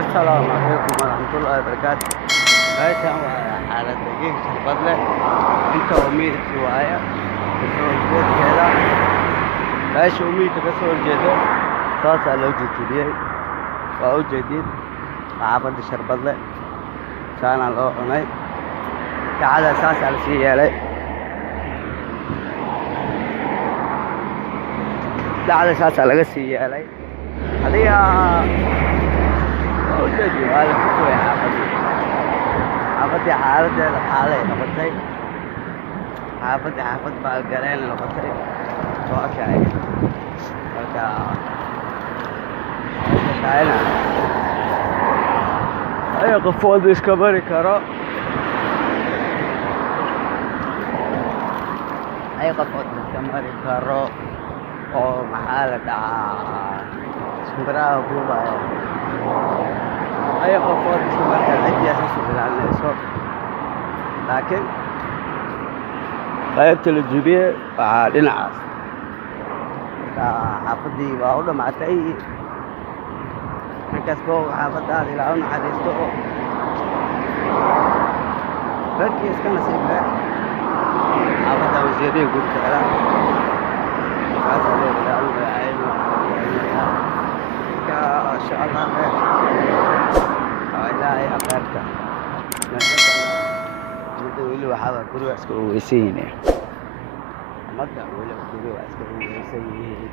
السلام عليكم ورحمة الله وبركاته. meeshan waa xaalad deegaan sharbad leh inta oo miidki waaya kasoo horjeedkeeda meesha uu miidka kasoo horjeedo saasaa loo jejebiyey waa u jeedid xaafadda sharbad leh saana loo cunay kacada saasaa lasii yeelay dacda saasaa laga sii yeelay adiga waa u jeedi waa la kutuway xaafadii xaaladeeda xaalay noqotay xaafad baa gareen noqotay soo kacay marka taayna ay qofood iska bari karo oo maxaa la dhacaa shimbiraha buubaya ay qofood iska markaa cidiyaasa sugilaanayso laakiin qaybta la jubiyey waxaa dhinacaas xaafaddii waa u dhammaatay inkastoo xaafaddaada ilaa u naxariisto oo dadkii iska nasiibka xaafadda wasiirihii guurteeda saasaa loo ilaalu magacayn marka insha allah khayr ilaahay akhayrka ummadda weli waxaa guriga iska ogeysan yihiin ummadda weli guriga iska ogeysan yihiin